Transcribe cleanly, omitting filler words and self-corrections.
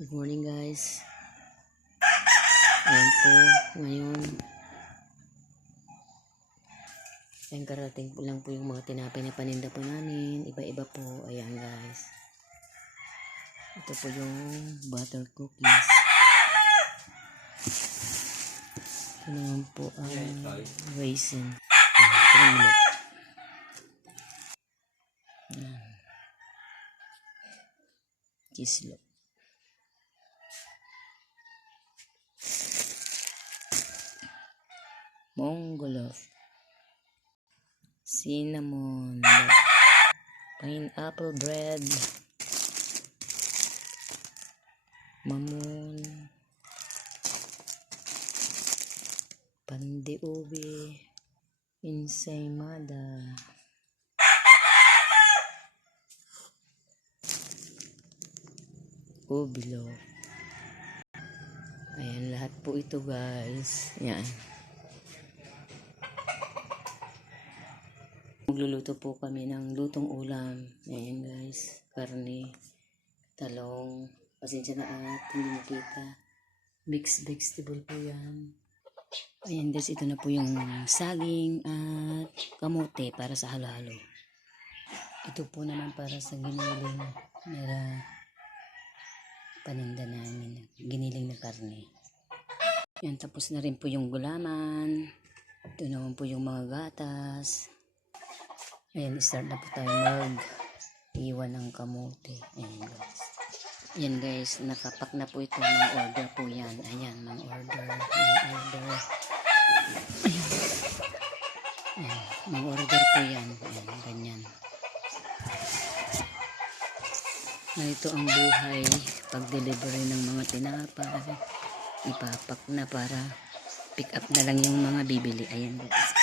Good morning guys. Ayan po, ngayon ayan, karating po lang po yung mga tinapay na paninda po namin. Iba-iba po. Ayan guys. Ito po yung butter cookies. Ito naman po ang raisin. Ayan. Kislo. Mongolof. Cinnamon. Pineapple bread. Mamon. Pande ube. Ensaymada. Ubilo. Ayan, lahat po ito guys. Yan. Magluluto po kami ng lutong ulam. Ayan guys. Karne, talong. Pasensya na at hindi makita. Mixed vegetable po yan. Ayan guys, ito na po yung saging at kamote para sa halo-halo. Ito po naman para sa giniling na paninda namin. Giniling na karne. Yan, tapos na rin po yung gulaman. Ito naman po yung mga gatas. Ayan, start na po tayo mag-iwan ng kamote. Ayan guys. Ayan guys, nakapak na po ito. Mga order po yan. Ayan, mga order. Mga order. Ayan. Ayan, mga order po yan. Ayan, ganyan. Ito ang buhay pag-delivery ng mga tinapay. Ipapak na para pick up na lang yung mga bibili. Ayan guys.